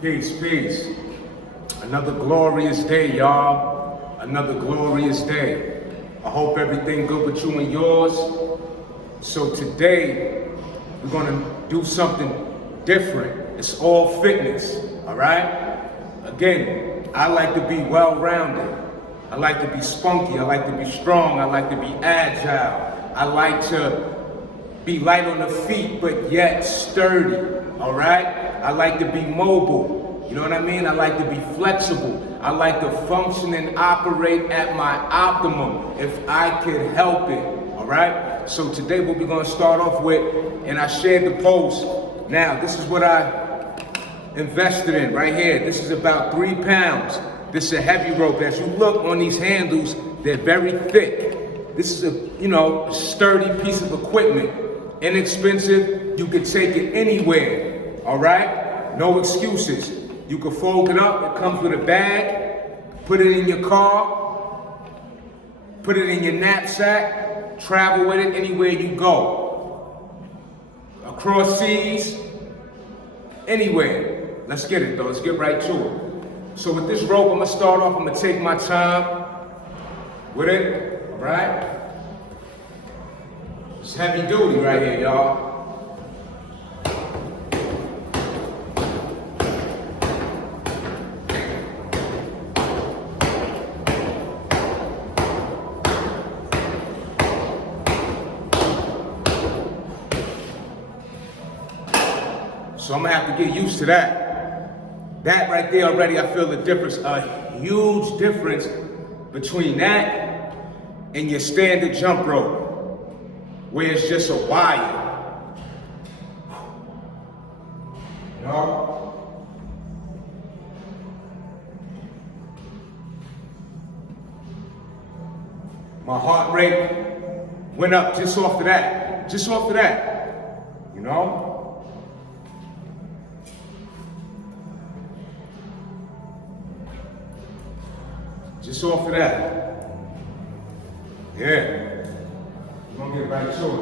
Peace, peace. Another glorious day, y'all. Another glorious day. I hope everything good with you and yours. So today, we're gonna do something different. It's all fitness, all right? Again, I like to be well-rounded. I like to be spunky. I like to be strong. I like to be agile. I like to be light on the feet, but yet sturdy, all right? I like to be mobile, you know what I mean? I like to be flexible. I like to function and operate at my optimum if I could help it, all right? So today what we're gonna start off with, and I shared the post. Now, this is what I invested in right here. This is about 3 pounds. This is a heavy rope. As you look on these handles, they're very thick. This is a sturdy piece of equipment. Inexpensive, you can take it anywhere, all right? No excuses. You can fold it up, it comes with a bag, put it in your car, put it in your knapsack, travel with it anywhere you go. Across seas, anywhere. Let's get it though, let's get right to it. So with this rope, I'm gonna start off, I'm gonna take my time with it, all right? It's heavy duty right here, y'all. So I'm gonna have to get used to that. That right there already, I feel the difference, a huge difference between that and your standard jump rope, where it's just a wire. You know? My heart rate went up just off of that. Just off of that. You know? Just off of that. Yeah. We're gonna get right to it.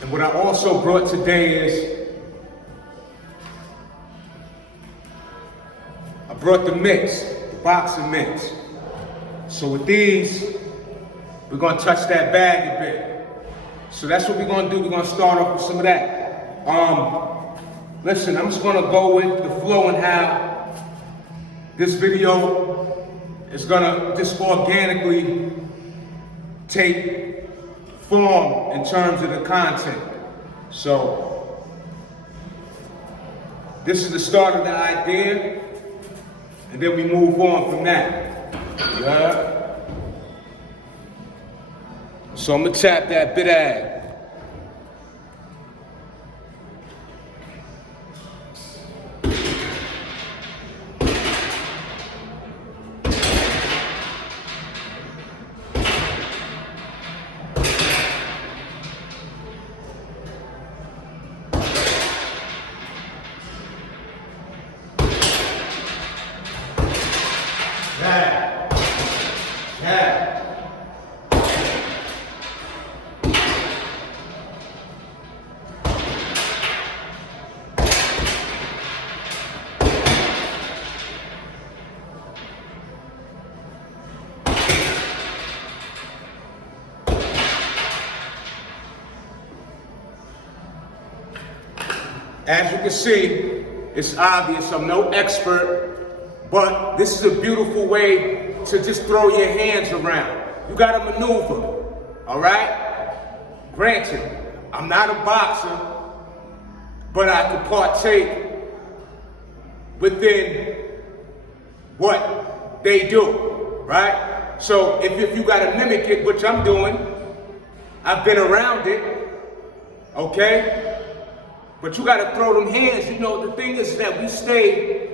And what I also brought today is, I brought the mitts, the boxing mitts. So with these, we're gonna touch that bag a bit. So that's what we're gonna do. We're gonna start off with some of that. Listen, I'm just gonna go with the flow and how this video is gonna just organically take form in terms of the content. So this is the start of the idea, and then we move on from that. Yeah. So I'm gonna tap that bit ag. As you can see, it's obvious I'm no expert, but this is a beautiful way to just throw your hands around. You gotta maneuver, all right? Granted, I'm not a boxer, but I can partake within what they do, right? So if you gotta mimic it, which I'm doing, I've been around it, okay? But you gotta throw them hands. You know, the thing is that we stay,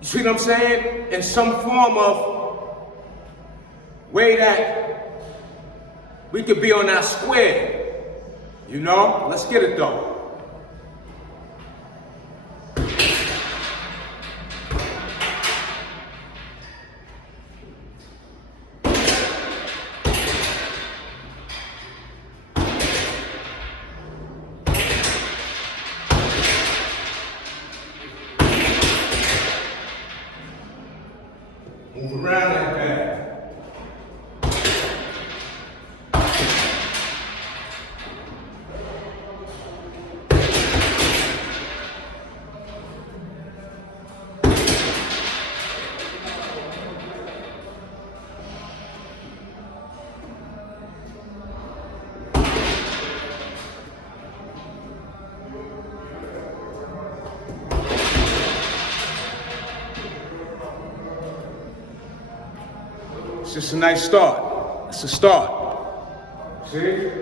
you see what I'm saying? In some form of way that we could be on our square. You know? Let's get it though. Move around that bag. It's just a nice start. It's a start. See?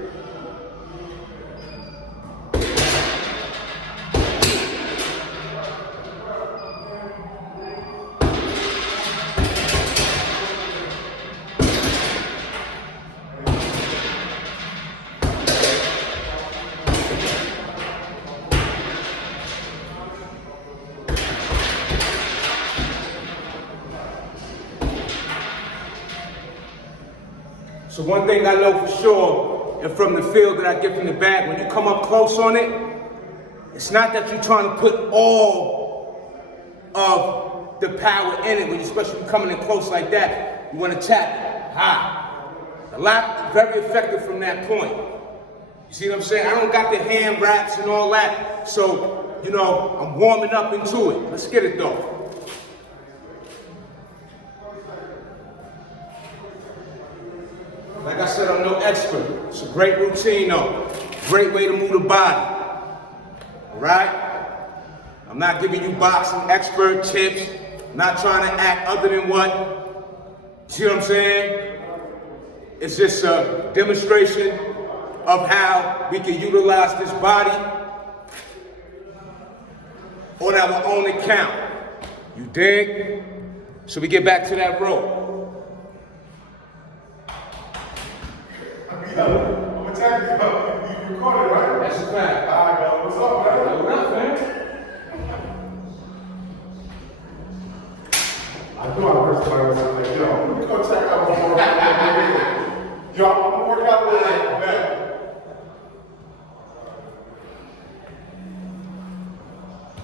So one thing I know for sure, and from the feel that I get from the bag, when you come up close on it, it's not that you're trying to put all of the power in it, when you're especially coming in close like that, you want to tap high. A lot, very effective from that point. You see what I'm saying? I don't got the hand wraps and all that, so, you know, I'm warming up into it. Let's get it though. Like I said, I'm no expert. It's a great routine though. Great way to move the body. All right? I'm not giving you boxing expert tips. I'm not trying to act other than what. See what I'm saying? It's just a demonstration of how we can utilize this body on our own account. You dig? So we get back to that rope. I'm gonna tell you, you recorded, right? That's a fact. All right, bro. What's up, man? What up, man? I knew I heard somebody was like, yo, let me go check out one more. Yo, I'm gonna work out a little bit, man.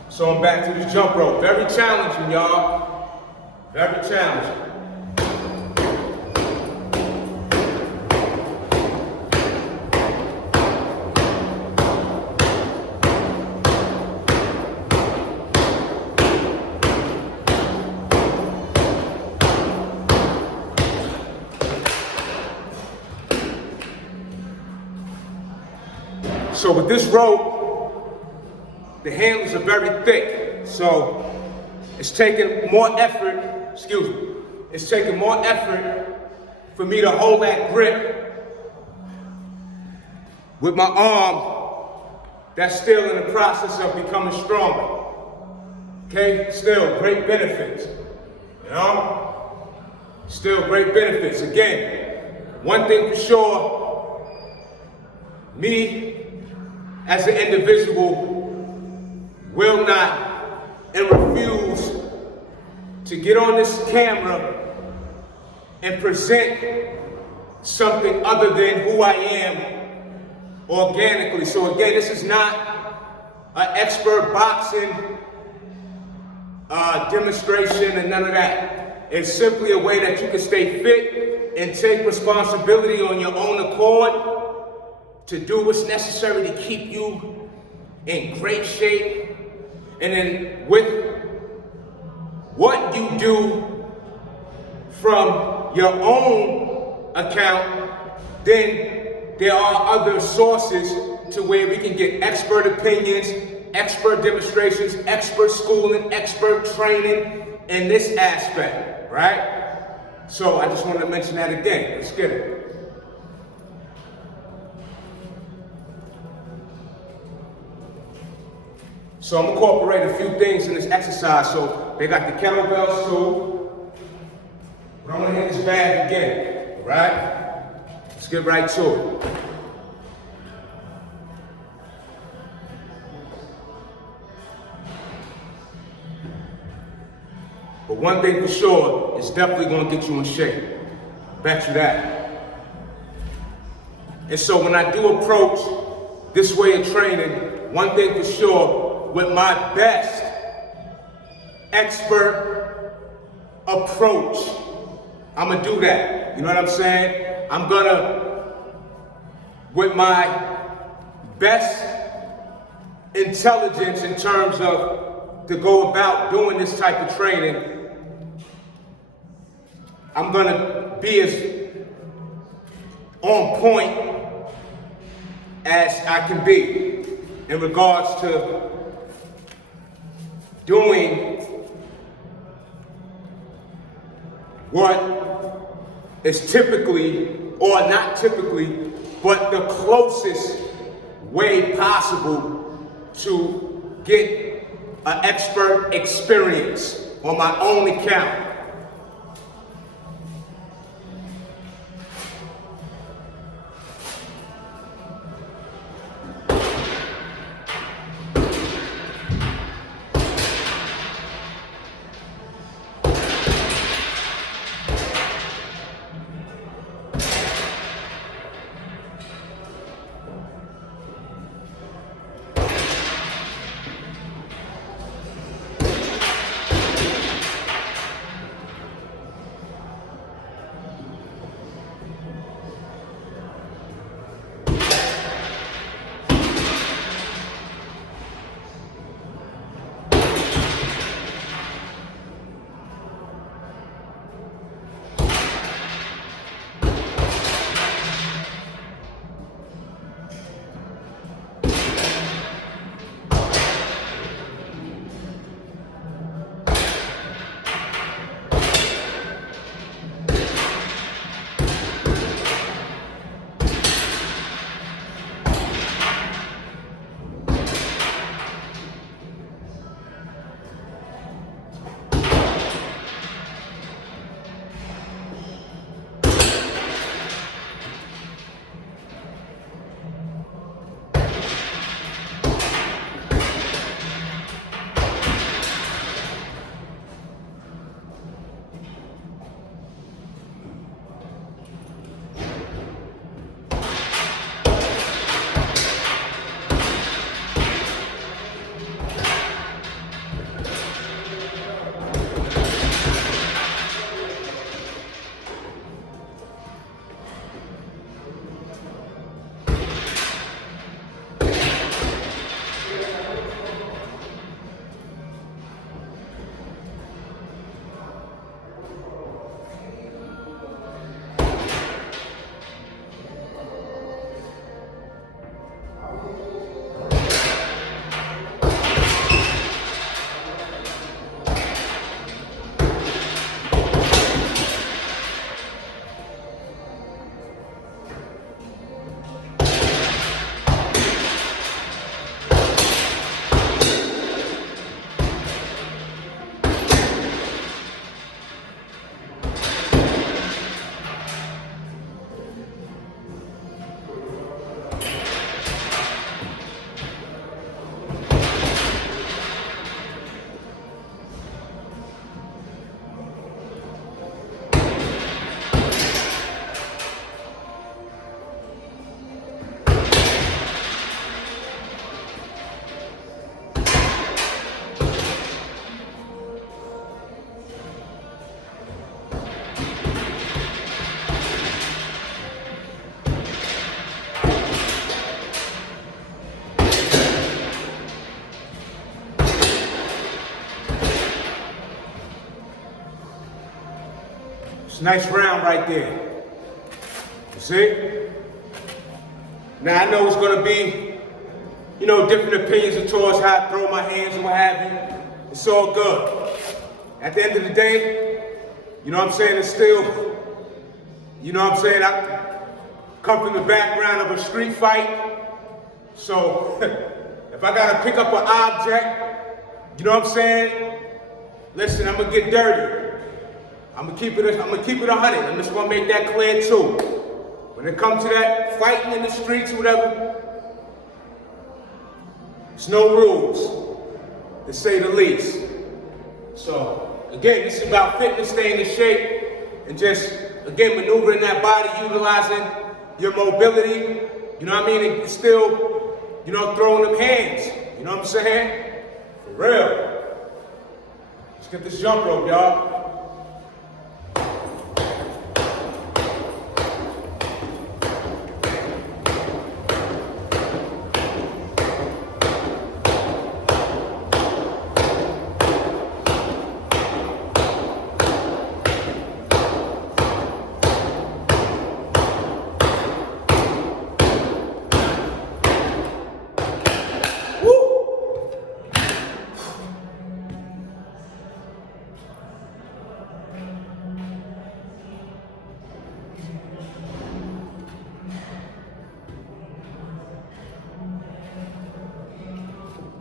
So I'm back to this jump rope. Very challenging, y'all. Very challenging. So with this rope, the handles are very thick. So it's taking more effort, it's taking more effort for me to hold that grip with my arm that's still in the process of becoming stronger. Okay, still great benefits, you know? Still great benefits. Again, one thing for sure, me as an individual will not and refuse to get on this camera and present something other than who I am organically. So again, this is not an expert boxing demonstration and none of that. It's simply a way that you can stay fit and take responsibility on your own accord to do what's necessary to keep you in great shape. And then with what you do from your own account, then there are other sources to where we can get expert opinions, expert demonstrations, expert schooling, expert training in this aspect, right? So I just wanted to mention that again. Let's get it. So I'm incorporating a few things in this exercise. So they got the kettlebells too. But I'm gonna hit this bag again, all right? Let's get right to it. But one thing for sure, it's definitely gonna get you in shape. Bet you that. And so when I do approach this way of training, one thing for sure, with my best expert approach I'm gonna do that. You know what I'm saying? I'm gonna, with my best intelligence in terms of to go about doing this type of training, I'm gonna be as on point as I can be in regards to doing what is typically, or not typically, but the closest way possible to get an expert experience on my own account. It's a nice round right there. You see? Now I know it's gonna be, different opinions towards how I throw my hands and what have you. It's all good. At the end of the day, it's still, I come from the background of a street fight. So if I gotta pick up an object, listen, I'm gonna get dirty. I'm gonna keep it 100. I'm just gonna make that clear too. When it comes to that fighting in the streets or whatever, there's no rules, to say the least. So again, this is about fitness, staying in shape, and just again maneuvering that body, utilizing your mobility. And still, throwing them hands. You know what I'm saying? For real. Let's get this jump rope, y'all.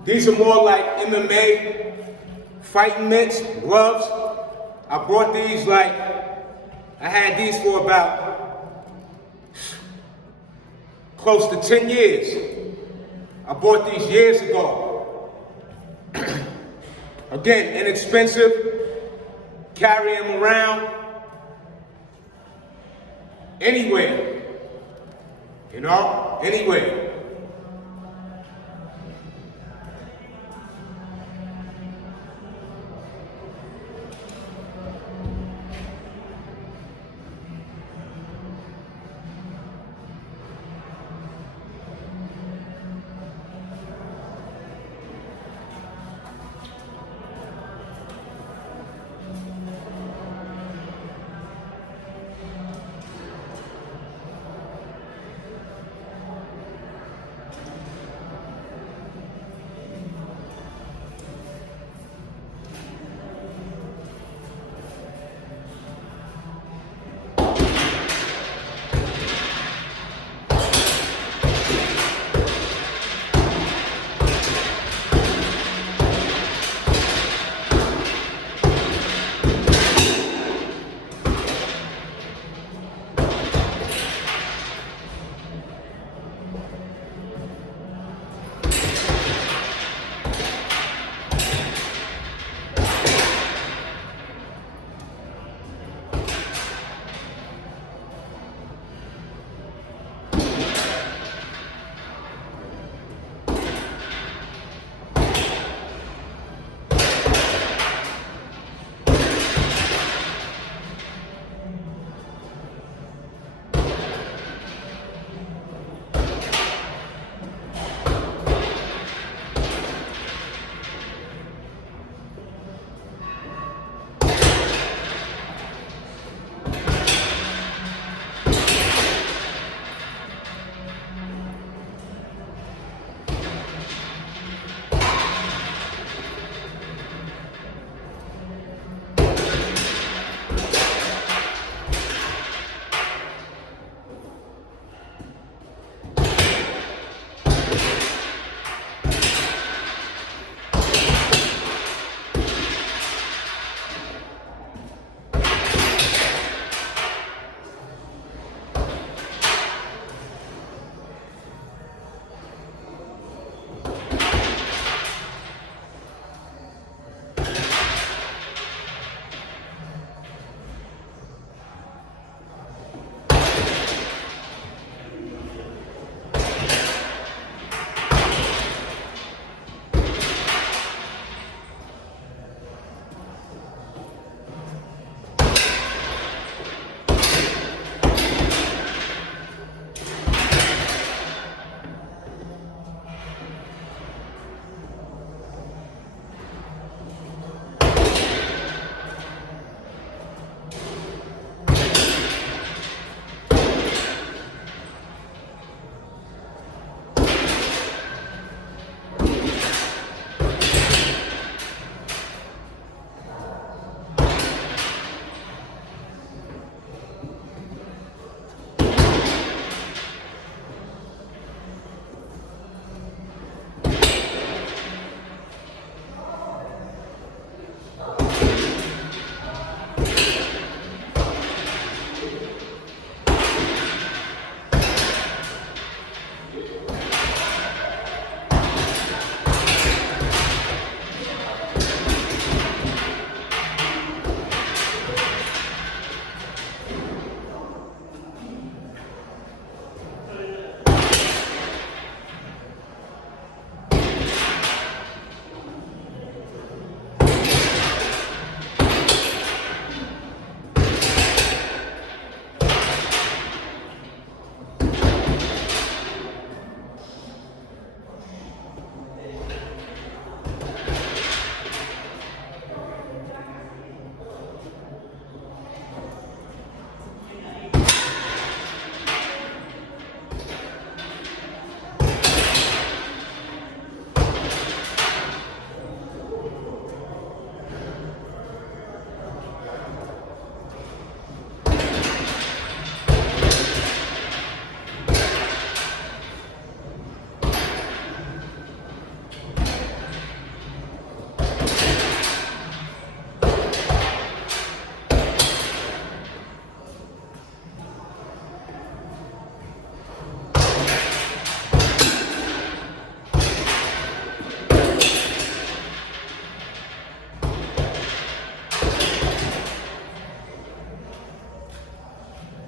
These are more like MMA fighting mitts, gloves. I bought these I had these for about close to 10 years. I bought these years ago. Again, inexpensive, carry them around anywhere, anywhere.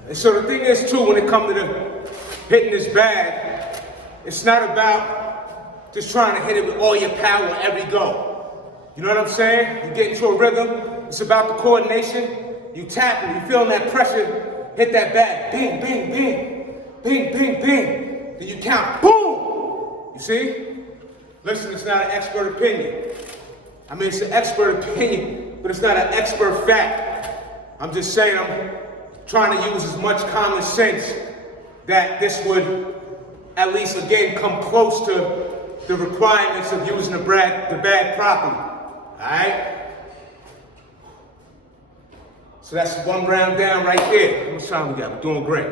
And so the thing is too, when it comes to hitting this bag, it's not about just trying to hit it with all your power every go. You know what I'm saying? You get into a rhythm, it's about the coordination. You tap it, you feeling that pressure, hit that bag, bing, bing, bing, bing, bing, bing. Then you count, boom! You see? Listen, it's not an expert opinion. I mean, it's an expert opinion, but it's not an expert fact. I'm just saying I'm trying to use as much common sense that this would at least, again, come close to the requirements of using the bag properly. All right? So that's one round down right there. How much time we got? We're doing great.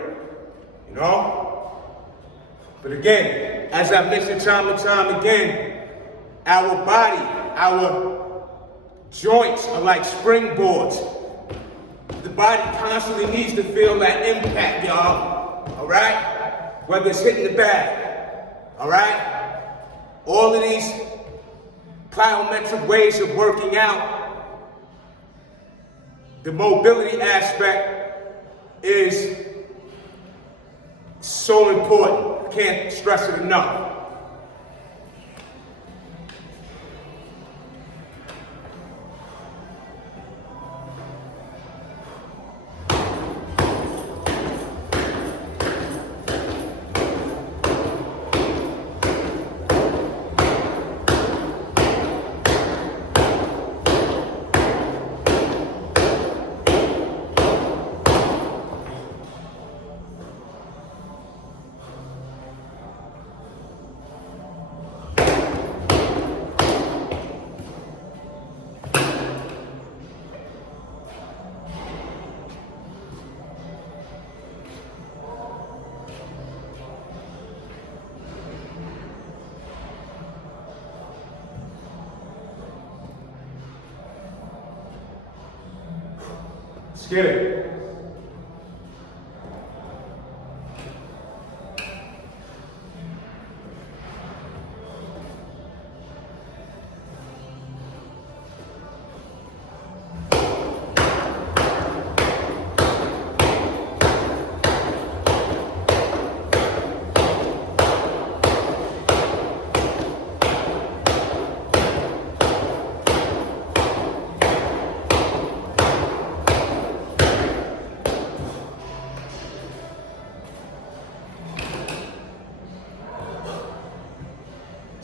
You know? But again, as I've mentioned time and time again, our body, our joints are like springboards. The body constantly needs to feel that impact, y'all. All right? Whether it's hitting the bag. All right? All of these plyometric ways of working out, the mobility aspect is so important. I can't stress it enough. Let's get it.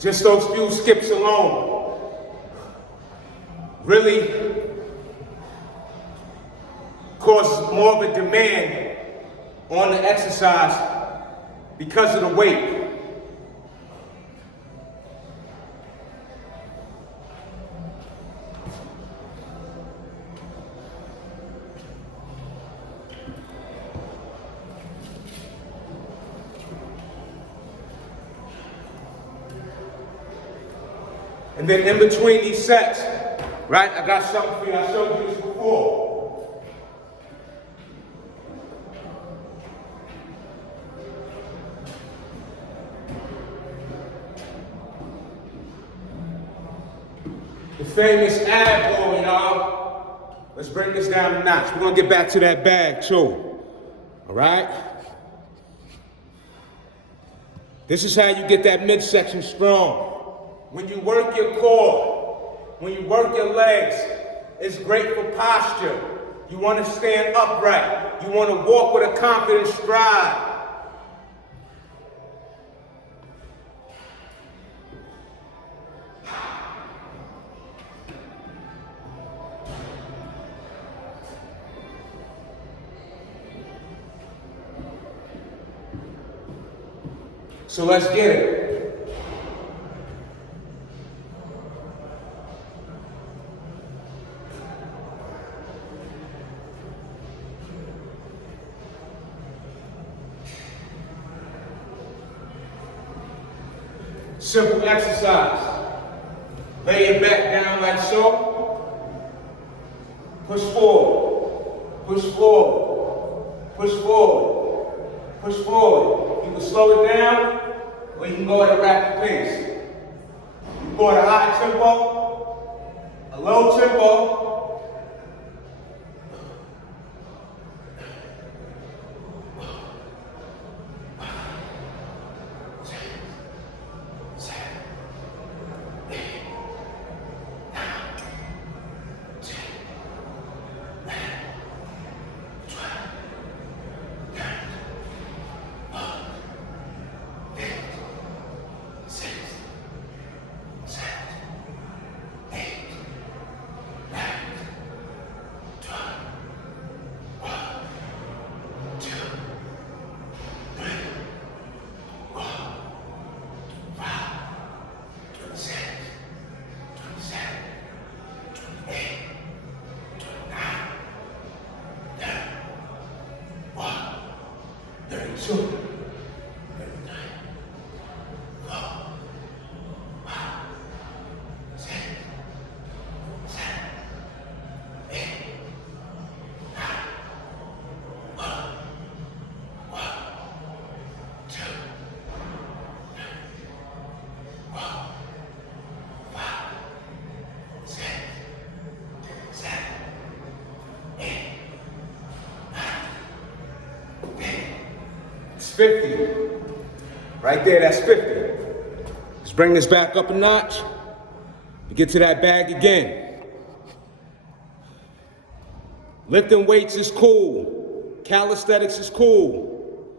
Just those few skips alone really causes more of a demand on the exercise because of the weight. And then in between these sets, right, I got something for you. I showed you this before. The famous ab ball, y'all. Let's bring this down a notch. We're gonna get back to that bag too. All right? This is how you get that midsection strong. When you work your core, when you work your legs, it's great for posture. You want to stand upright. You want to walk with a confident stride. So let's get it. Simple exercise. Lay your back down like so. Push forward. Push forward. Push forward. Push forward. You can slow it down, or you can go at a rapid pace. You can go at a high tempo, a low tempo. 2. It's 50. Right there, that's 50. Let's bring this back up a notch. Get to that bag again. Lifting weights is cool. Calisthenics is cool.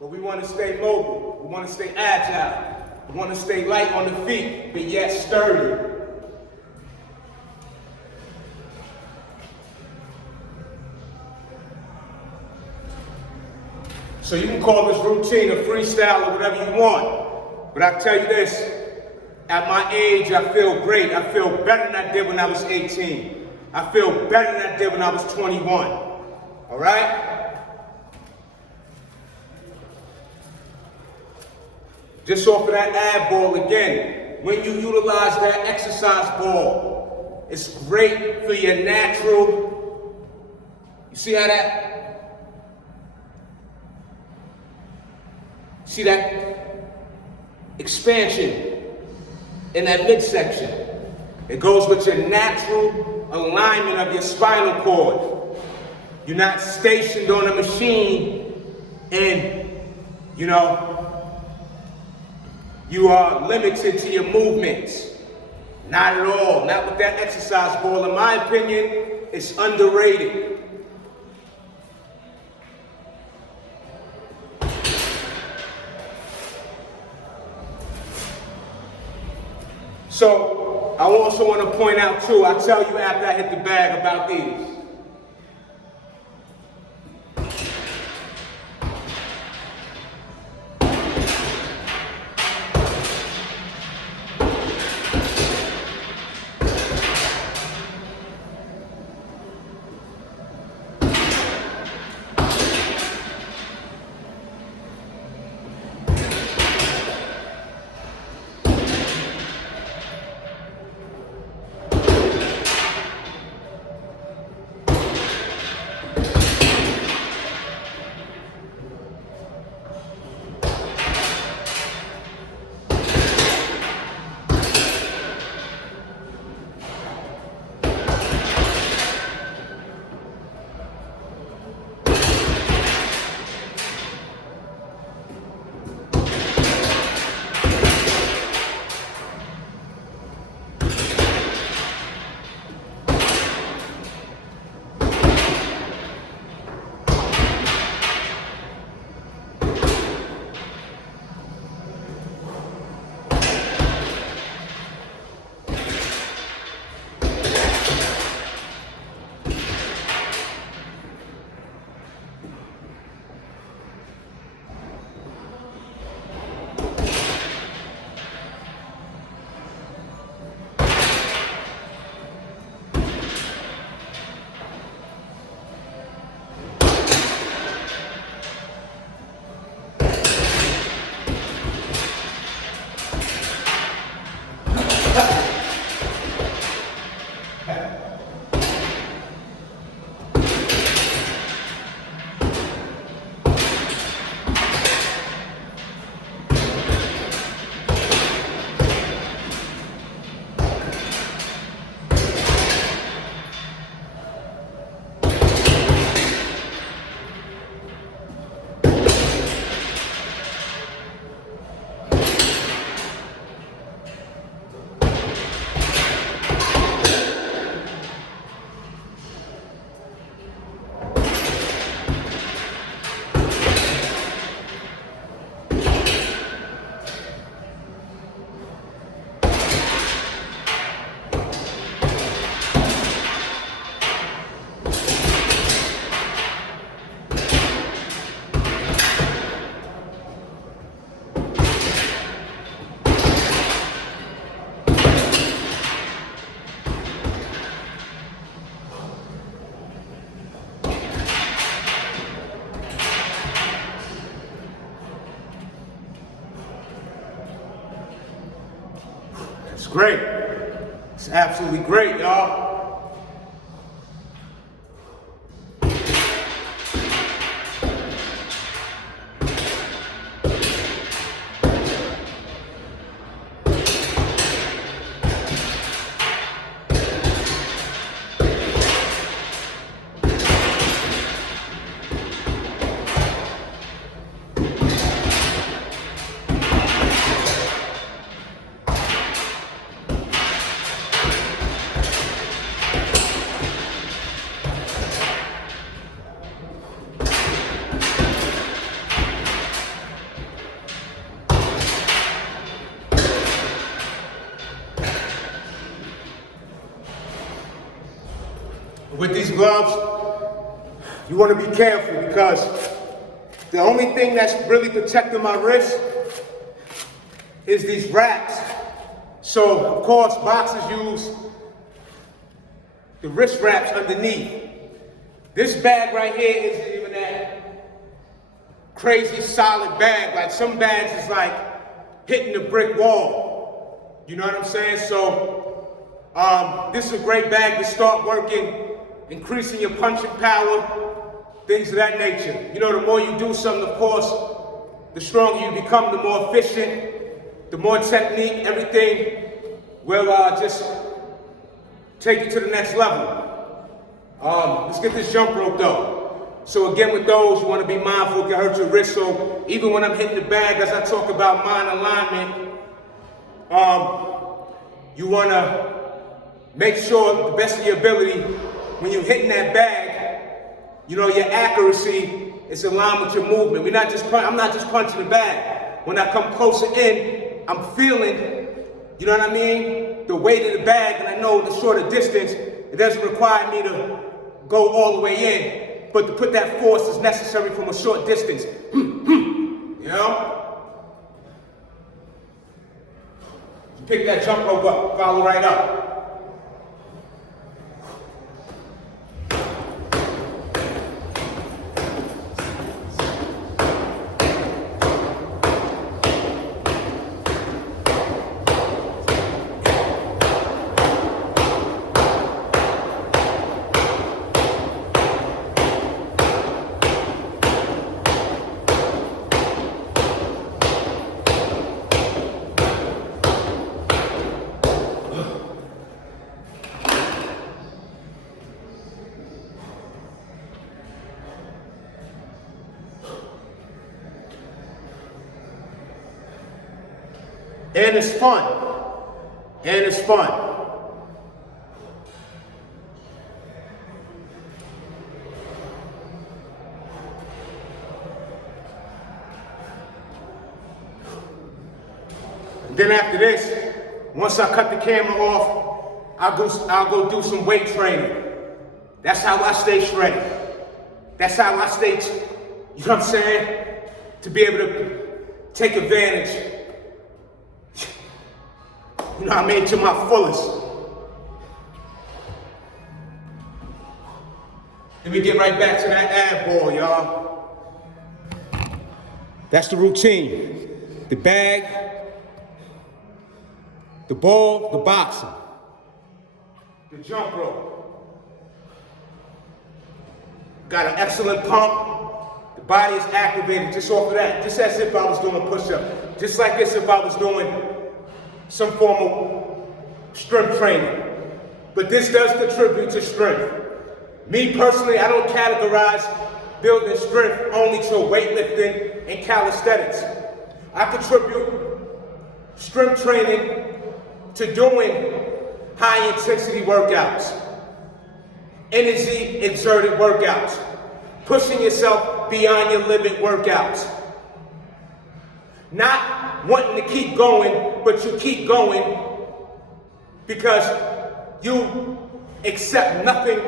But we want to stay mobile. We want to stay agile. We want to stay light on the feet, but yet sturdy. So you can call this routine a freestyle or whatever you want. But I tell you this, at my age, I feel great. I feel better than I did when I was 18. I feel better than I did when I was 21. All right? Just off of that ab ball again, when you utilize that exercise ball, it's great for your natural. You see how that? See that expansion in that midsection? It goes with your natural alignment of your spinal cord. You're not stationed on a machine and, you are limited to your movements. Not at all. Not with that exercise ball. In my opinion, it's underrated. So, I also want to point out too, I'll tell you after I hit the bag about these. great. It's absolutely great, y'all. With these gloves, you want to be careful because the only thing that's really protecting my wrist is these wraps. So, of course, boxers use the wrist wraps underneath. This bag right here isn't even that crazy solid bag. Like some bags is like hitting the brick wall. You know what I'm saying? So, this is a great bag to start working, increasing your punching power, things of that nature. You know, the more you do something, of course, the stronger you become, the more efficient, the more technique, everything will just take you to the next level. Let's get this jump rope though. So again, with those, you want to be mindful, it can hurt your wrist. So even when I'm hitting the bag, as I talk about mind alignment, you want to make sure, the best of your ability, when you're hitting that bag, you know, your accuracy is aligned with your movement. I'm not just punching the bag. When I come closer in, I'm feeling, you know what I mean, the weight of the bag, and I know the shorter distance, it doesn't require me to go all the way in, but to put that force is necessary from a short distance. You know? You pick that jump rope up, follow right up. And it's fun. And it's fun. And then after this, once I cut the camera off, I'll go do some weight training. That's how I stay shredded. That's how I stay, you know what I'm saying? To be able to take advantage, you know what I mean, to my fullest. Let me get right back to that ab ball, y'all. That's the routine. The bag, the ball, the boxing, the jump rope. Got an excellent pump. The body is activated just off of that. Just as if I was doing a push-up. Just like this if I was doing some form of strength training. But this does contribute to strength. Me personally, I don't categorize building strength only to weightlifting and calisthenics. I contribute strength training to doing high intensity workouts, energy exerted workouts, pushing yourself beyond your limit workouts. Not wanting to keep going, but you keep going because you accept nothing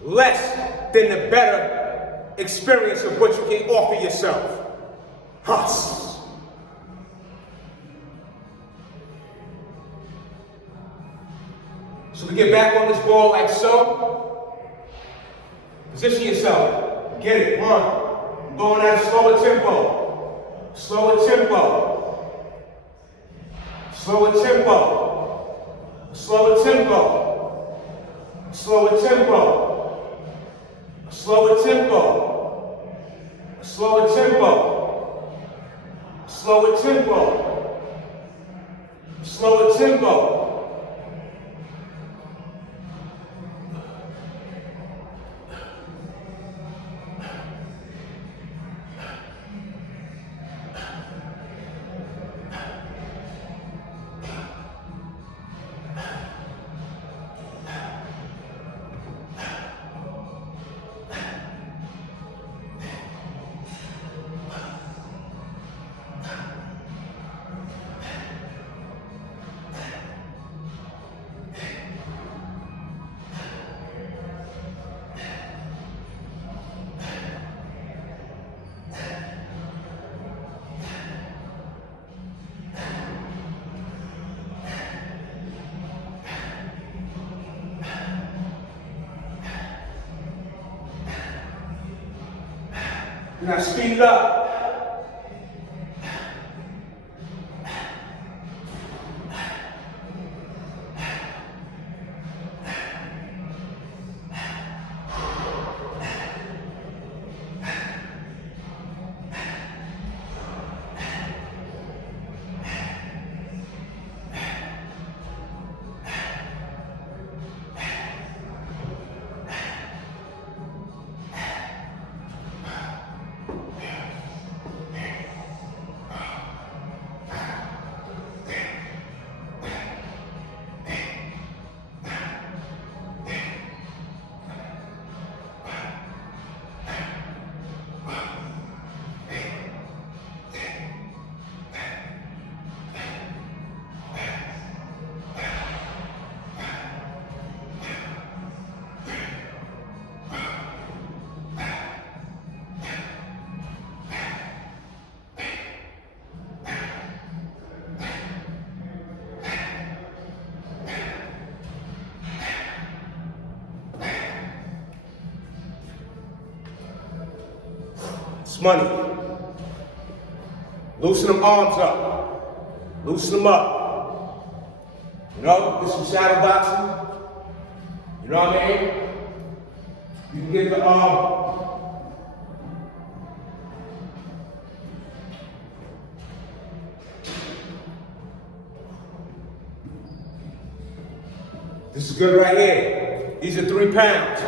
less than the better experience of what you can offer yourself. Huss. So we get back on this ball like so. Position yourself. Get it. One. I'm going at a slower tempo. Slower tempo. Slower tempo. Slower tempo. Slower tempo. Slower tempo. Slower tempo. Slower tempo. Slower tempo. Now speed it up. It's money. Loosen them arms up. Loosen them up. You know, get some shadow boxing. You know what I mean? You can get the this is good right here. These are 3 pounds.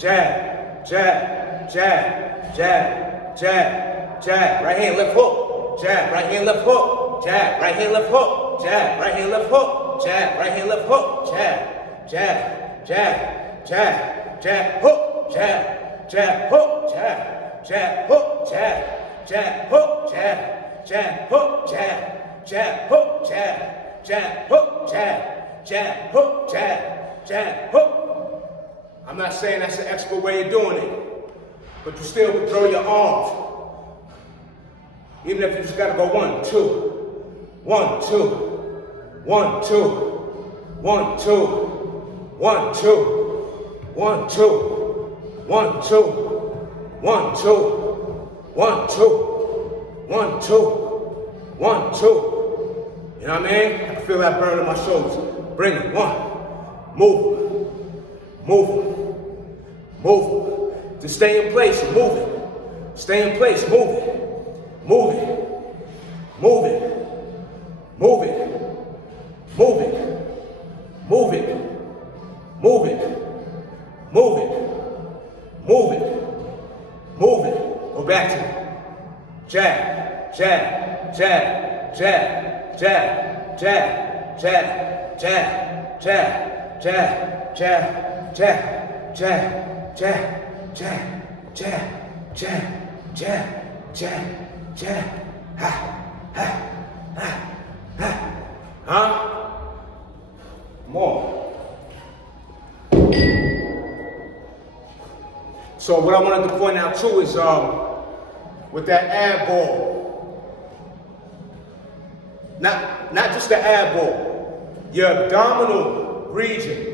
Jab, jab, jab, jab, jab, jab. Right hand, left hook. Jab, right hand, left hook. Jab, right hand, left hook. Jab, right hand, left hook. Jab, right hand, left hook. Jab, jab, jab, jab, jab, hook. Jab, jab, hook. Jab, jab, hook. Jab, jab, hook. Jab, jab, hook. Jab, jab, hook. Jab, jab, hook. Jab, jab, hook. Jab, jab, hook. I'm not saying that's the expert way of doing it, but you still can throw your arms. Even if you just gotta go 1, 2, 1, 2, 1, 2, 1, 2, 1, 2, 1, 2, 1, 2, 1, 2, 1, 2, 1, 2, 1, 2. You know what I mean? I can feel that burn on my shoulders. Bring it. 1. Move. Move it. Move it. Just stay in place and move it. Stay in place. Move it. Move it. Move it. Move it. Move it. Move it. Move it. Move it. Move it. Move it. Go back to it. Jab. Jab. Jab. Jab. Jab. Jab. Jab. Jab. Jab. Jab. Jab. Jab, jab, jab, jab, jab, jab, jab, jab, jab, ha, ha, ha, ha, huh? More. So what I wanted to point out too is with that ab ball, not just the ab ball, your abdominal region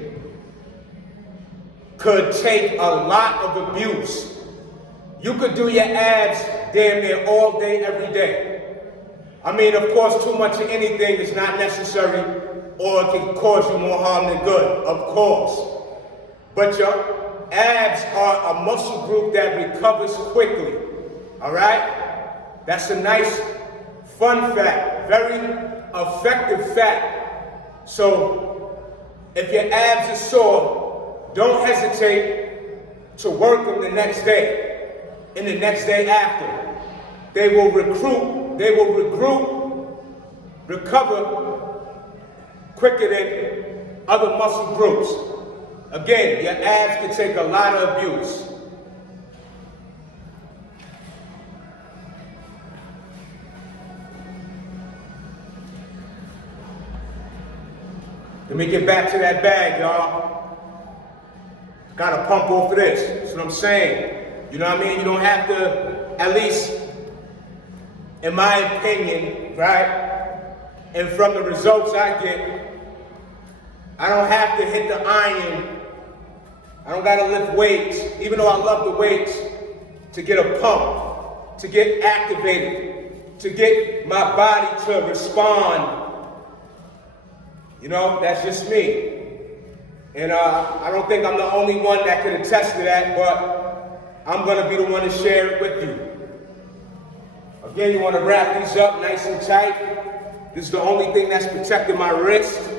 could take a lot of abuse. You could do your abs damn near all day, every day. I mean, of course, too much of anything is not necessary or it can cause you more harm than good, of course. But your abs are a muscle group that recovers quickly, all right? That's a nice, fun fact, very effective fact. So if your abs are sore, don't hesitate to work them the next day and the next day after. They will recover quicker than other muscle groups. Again, your abs can take a lot of abuse. Let me get back to that bag, y'all. Gotta pump off of this. That's what I'm saying. You know what I mean? You don't have to, at least in my opinion, right? And from the results I get, I don't have to hit the iron. I don't gotta lift weights, even though I love the weights, to get a pump, to get activated, to get my body to respond. You know, that's just me. And I don't think I'm the only one that can attest to that, but I'm gonna be the one to share it with you. Again, you wanna wrap these up nice and tight. This is the only thing that's protecting my wrist.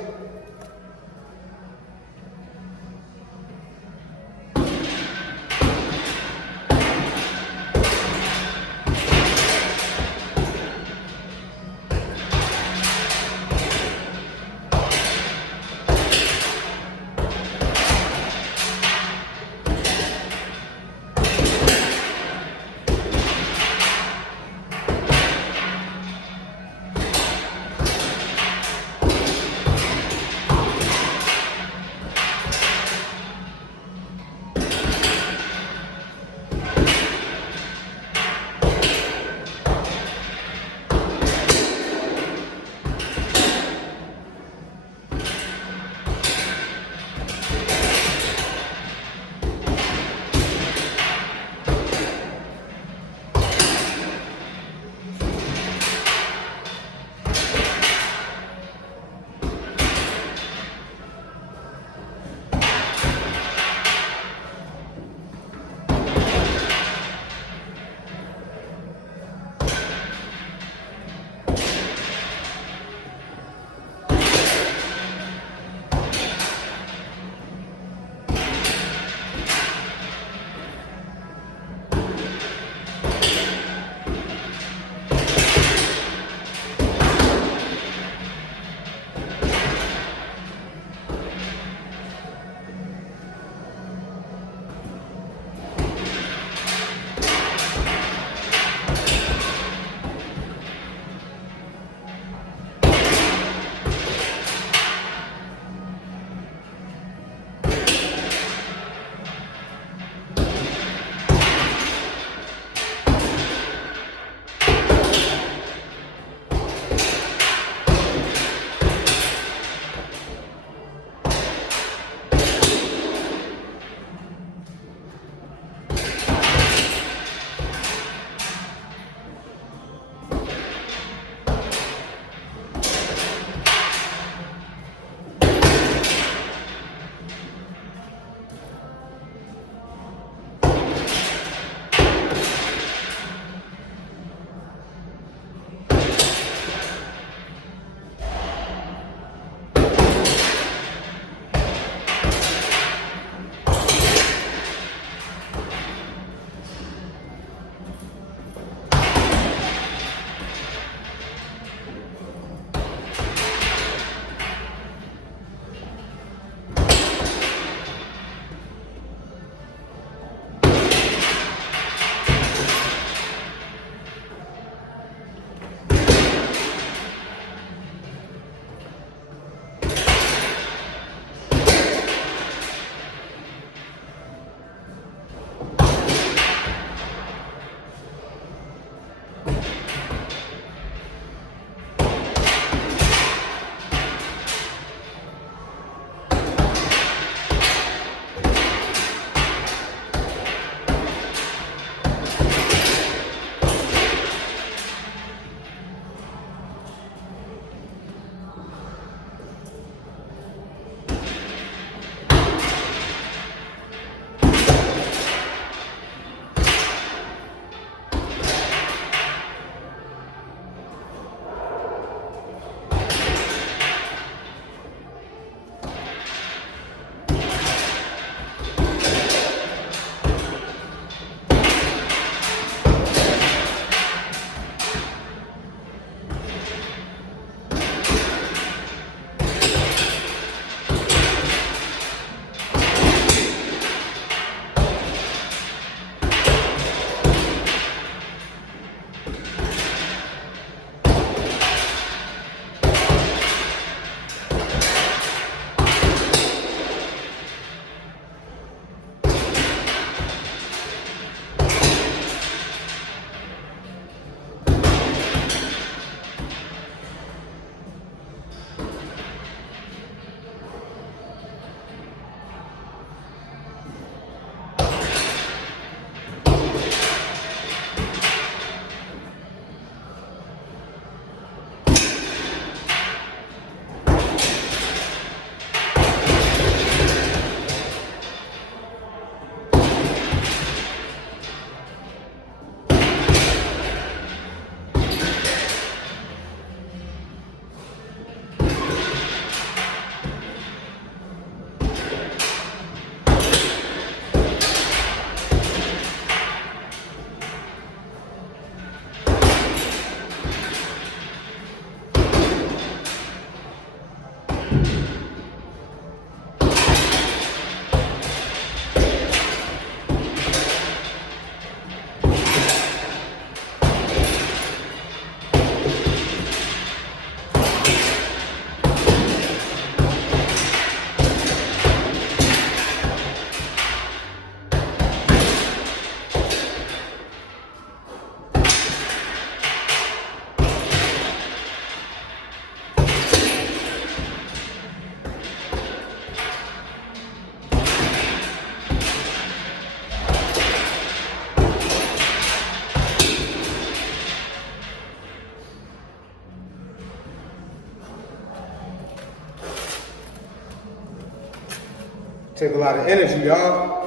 Take a lot of energy, y'all.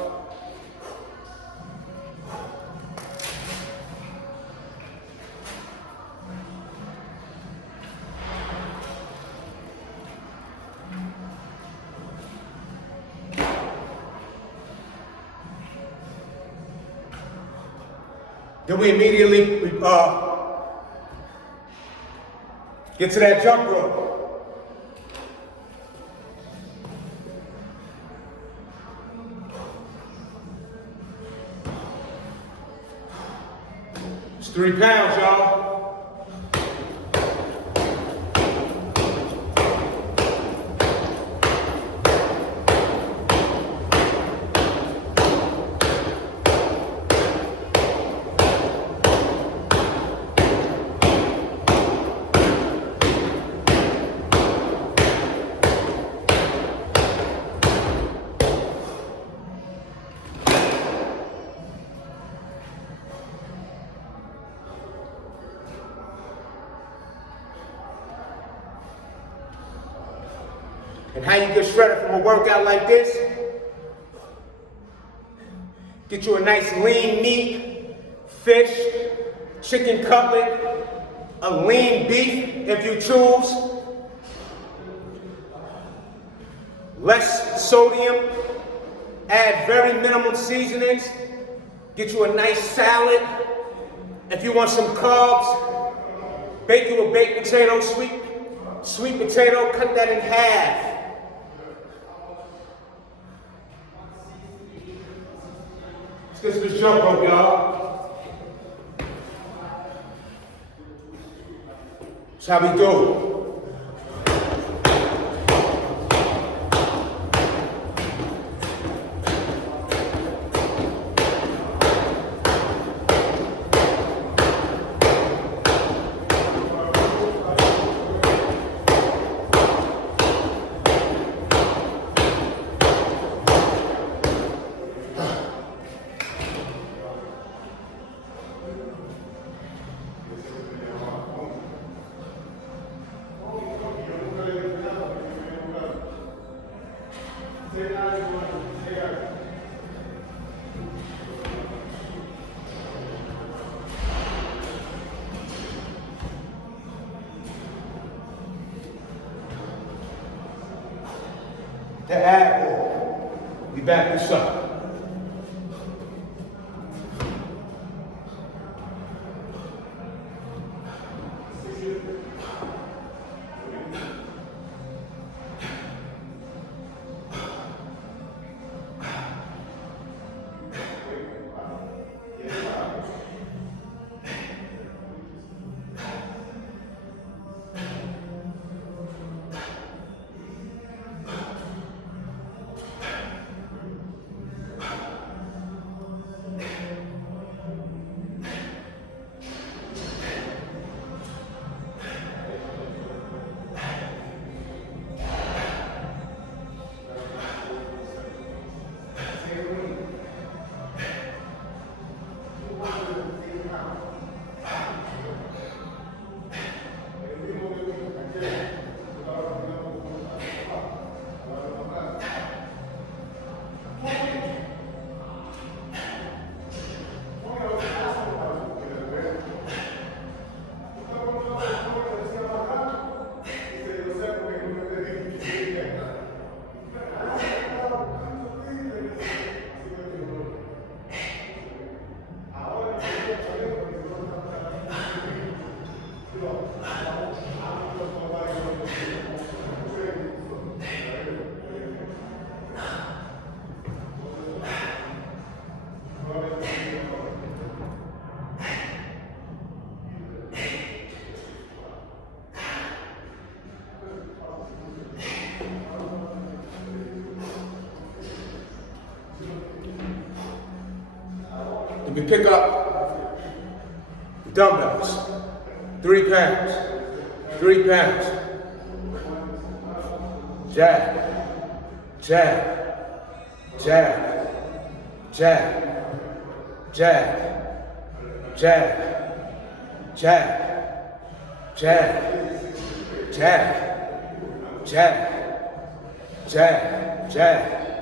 Then we immediately get to that jump rope. It's 3 pounds, y'all. And how you get shredded from a workout like this? Get you a nice lean meat, fish, chicken cutlet, a lean beef if you choose. Less sodium, add very minimal seasonings. Get you a nice salad. If you want some carbs, bake you a baked potato, sweet potato, cut that in half. Let's get to this jump rope, y'all. That's how we do. The ab ball. We back this up. We pick up the dumbbells, 3 pounds, 3 pounds. Jab, jab, jab, jab, jab, jab, jab, jab, jab, jab, jab, jab.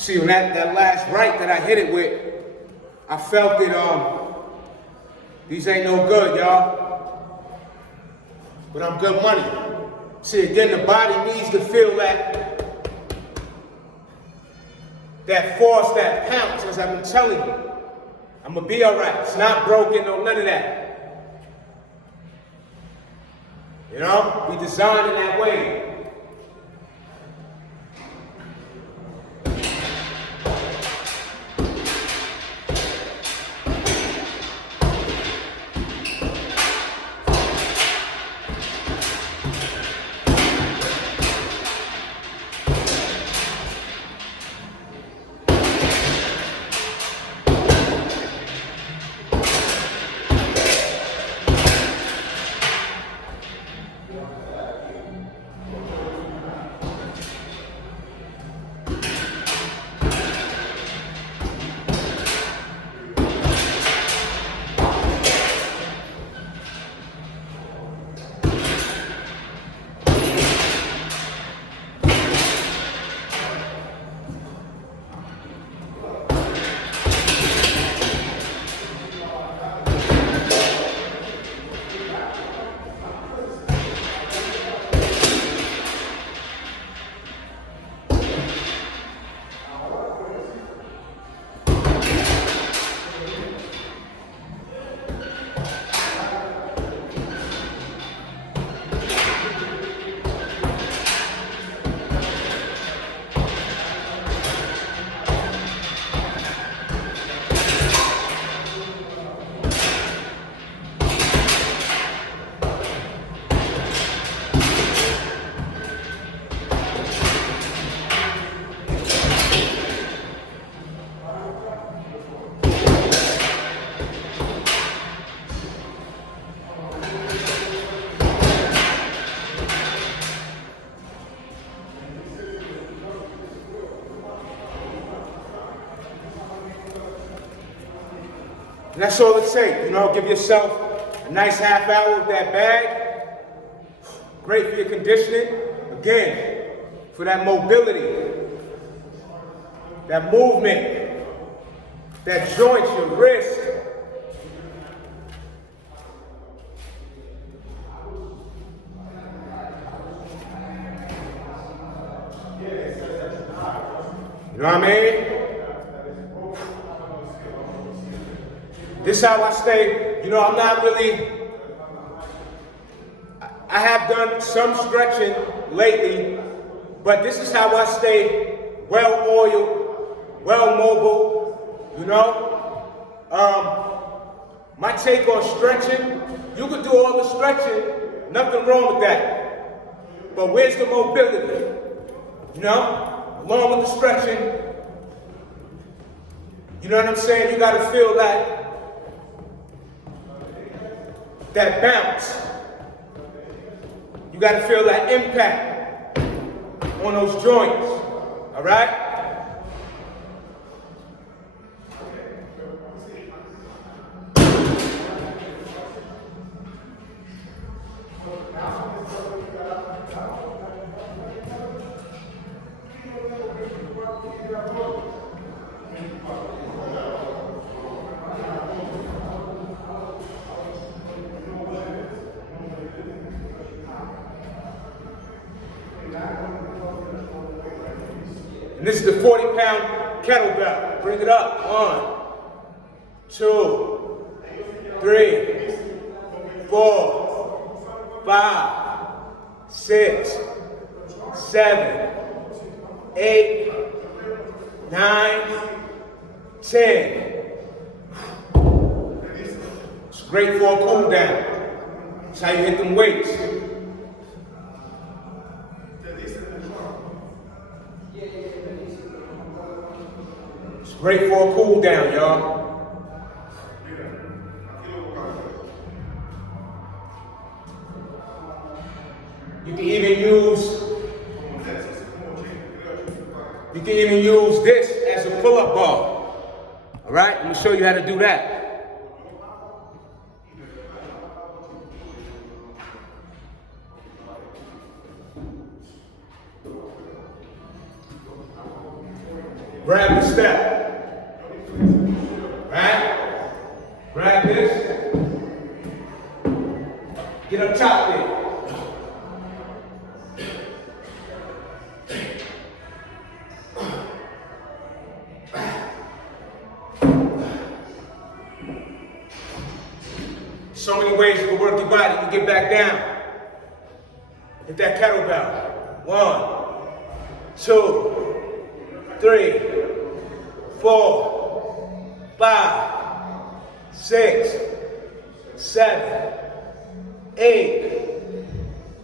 See, on that last right that I hit it with, I felt that these ain't no good, y'all. But I'm good money. See, again, the body needs to feel that force, that pounce, as I've been telling you. I'm gonna be all right. It's not broken, no none of that. You know, we designed in that way. And that's all it takes, you know, give yourself a nice half hour with that bag. Great for your conditioning. Again, for that mobility, that movement, that joint, your wrist. You know what I mean? This is how I stay. You know, I'm not really, I have done some stretching lately, but this is how I stay well oiled, well mobile, you know. My take on stretching, you could do all the stretching, nothing wrong with that. But where's the mobility? You know, along with the stretching, you know what I'm saying? You gotta feel that bounce. You gotta feel that impact on those joints, all right? And this is the 40-pound kettlebell. Bring it up. 1, 2, 3, 4, 5, 6, 7, 8, 9, 10. It's great for a cool down. That's how you hit them weights. Great for a cool down, y'all. You can even use this as a pull-up bar. All right, let me show you how to do that. grab the step. Right? Grab this. Get up top there. So many ways you can work your body. You can get back down. Hit that kettlebell. 1, 2, 3, 4, 5, 6, 7, 8,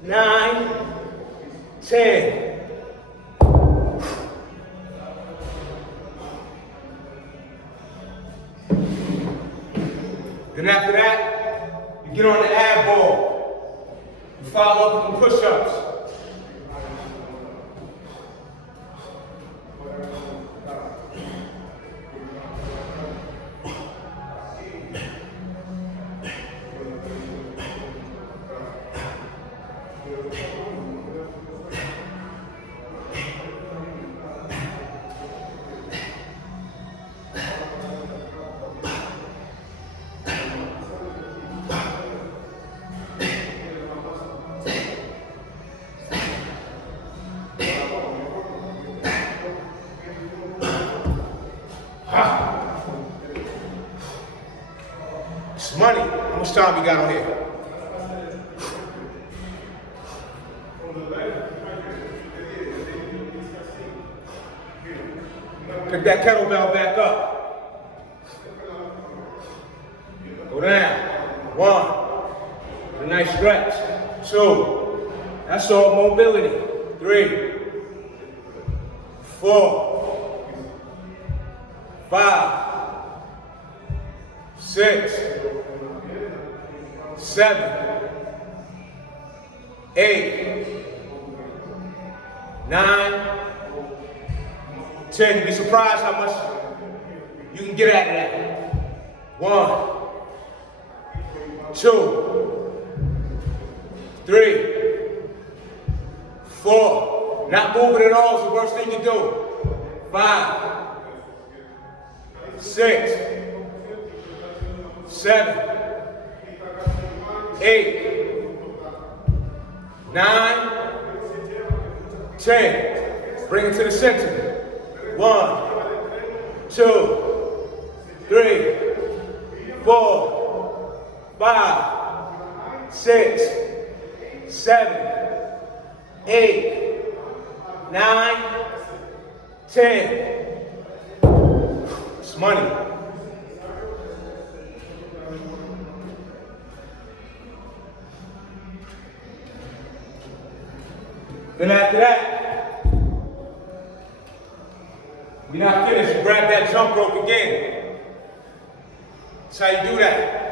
9, 10. Then after that, you get on the ab ball. You follow up with some push-ups. It's money. How much time we got on here? Pick that kettlebell back up. Go down. 1. A nice stretch. 2. That's all mobility. 3. 4. 5. 6, 7, 8, 9, 10. You'd be surprised how much you can get out of that. 1, 2, 3, 4. Not moving at all is the worst thing you do. 5, 6, 7, 8, 9, 10. Bring it to the center. 1, 2, 3, 4, 5, 6, 7, 8, 9, 10. It's money. Then after that, you're not finished, you grab that jump rope again. That's how you do that.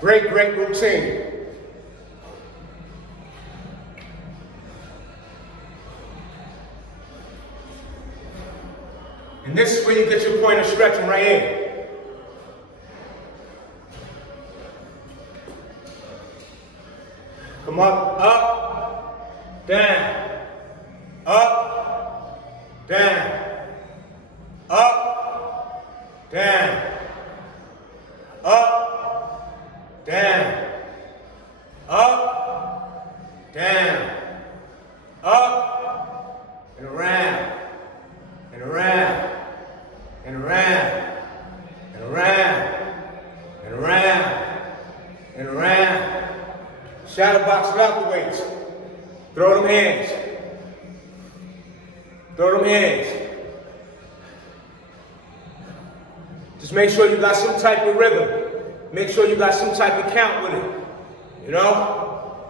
Great, great routine. And this is where you get your point of stretching right here. Come up, down, up, down, up, down, up, down, up, down, up, and around, and around, and around. box without the weights. Throw them hands. Throw them hands. Just make sure you got some type of rhythm. Make sure you got some type of count with it. You know?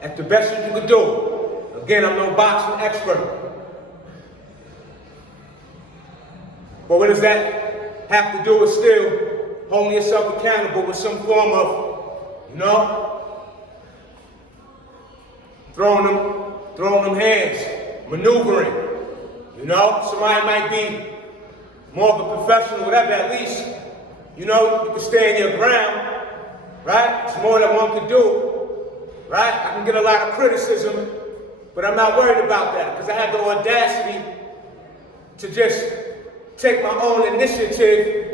That's the best you can do. Again, I'm no boxing expert. But what does that have to do with still holding yourself accountable with some form of, you know, throwing them hands, maneuvering. You know, somebody might be more of a professional, whatever, at least, you know, you can stay in your ground, right? It's more than one can do, right? I can get a lot of criticism, but I'm not worried about that because I have the audacity to just take my own initiative,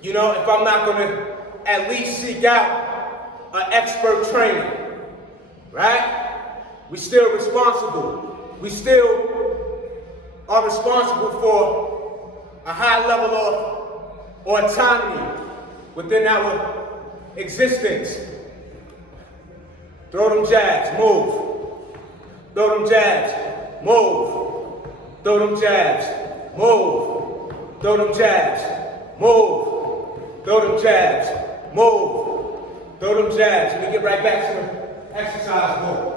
you know, if I'm not going to at least seek out an expert training, right? We're still responsible. We still are responsible for a high level of autonomy within our existence. Throw them jabs, move. Throw them jabs, move. Throw them jabs, move. Throw them jabs, move. Throw them jabs, move. Throw them jabs. And we get right back to the exercise mode.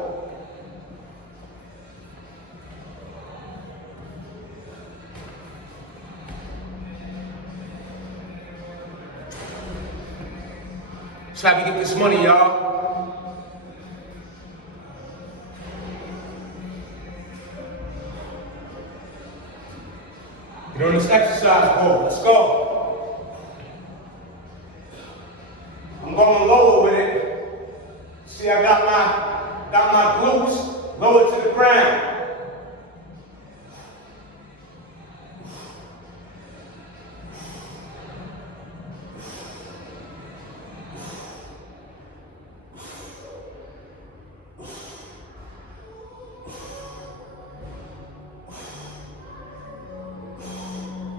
That's how we get this money, y'all. You know, this exercise board. Let's go. I'm going lower with it. See, I got my glutes lower to the ground.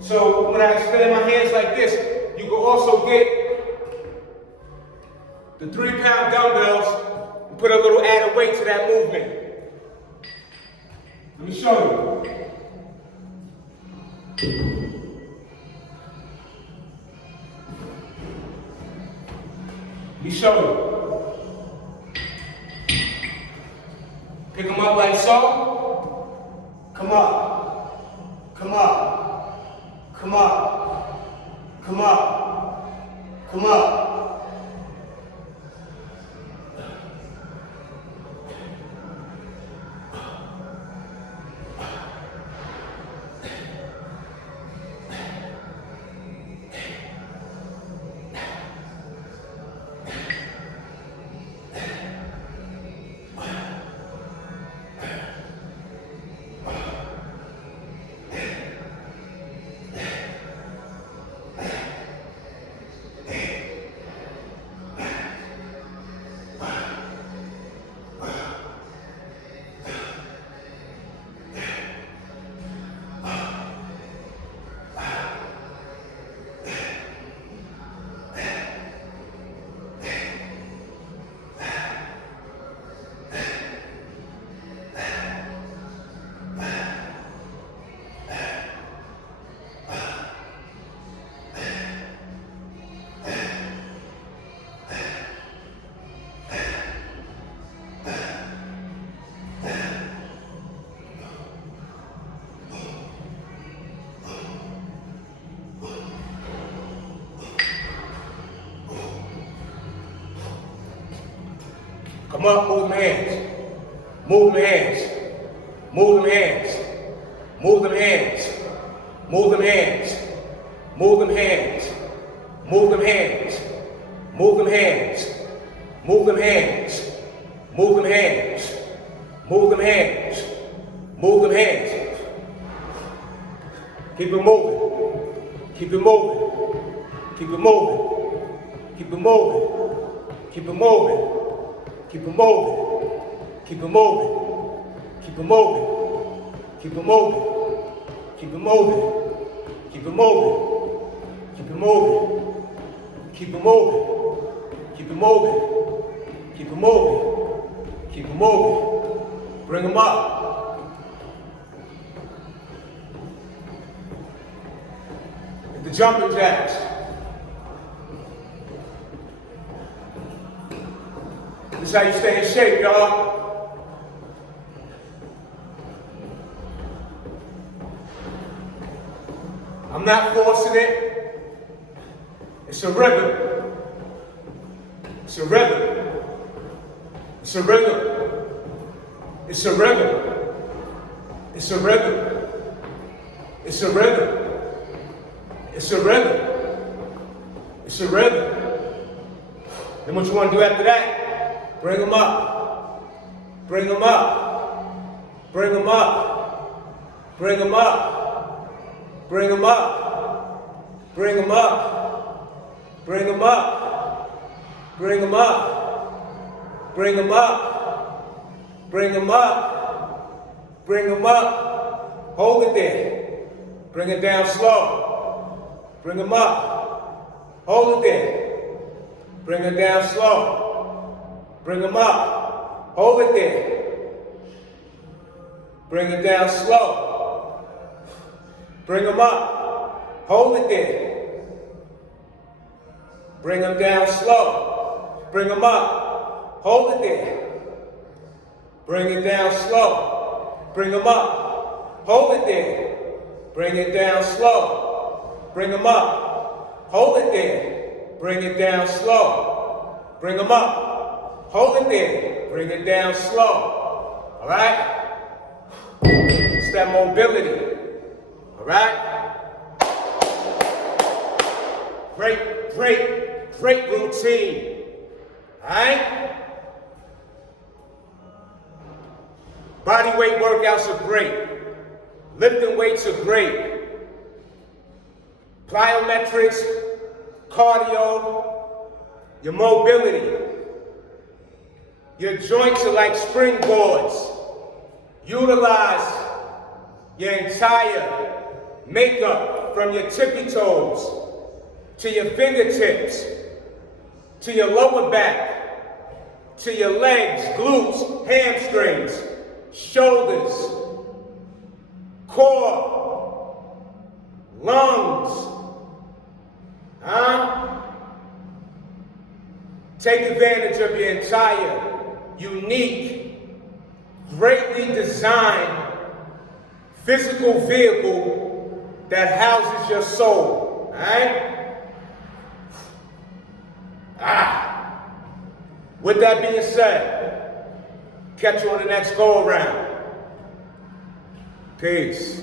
So when I extend my hands like this, you can also get the 3-pound dumbbells and put a little added weight to that movement. Let me show you. Let me show you. Pick them up like so. Come up. Come up. Come up, come up, come up. Come up, move them hands. Move them hands. Move them hands. Move them hands. Move them hands. Move them hands. Move them hands. Move them hands. Move them hands. Move them hands. Move them hands. Move them hands. Keep it moving. Keep it moving. Keep it moving. Keep it moving. Keep it moving. Keep it moving. Keep it moving. Keep it moving. Keep it moving. Keep it moving. Keep it moving. Keep it moving. Keep it moving. Keep it moving. Keep it moving. Keep them moving. Bring them up. Hit the jumping jacks. This is how you stay in shape, y'all. I'm not forcing it. It's a rhythm. It's a rhythm. It's a rhythm. It's a rhythm. It's a rhythm. It's a rhythm. It's a rhythm. It's a rhythm. Then what you want to do after that? Bring them up. Bring them up. Bring them up. Bring them up. Bring them up. Bring them up. Bring them up. Bring them up. Bring them up. Bring them up. Bring them up. Hold it there. Bring it down slow. Bring them up. Hold it there. Bring it down slow. Bring them up. Hold it there. Bring it down slow. Bring them up. Hold it there. Bring them down slow. Bring them up. Hold it there. Bring it down slow. Bring them up. Hold it there. Bring it down slow. Bring them up. Hold it there. Bring it down slow. Bring them up. Hold it there. Bring it down slow. All right? It's that mobility. All right? Great routine. All right? Body weight workouts are great. Lifting weights are great. Plyometrics, cardio, your mobility. Your joints are like springboards. Utilize your entire makeup from your tippy toes to your fingertips, to your lower back, to your legs, glutes, hamstrings, shoulders, core, lungs. Take advantage of your entire, unique, greatly designed physical vehicle that houses your soul. All right? With that being said, catch you on the next go around. Peace.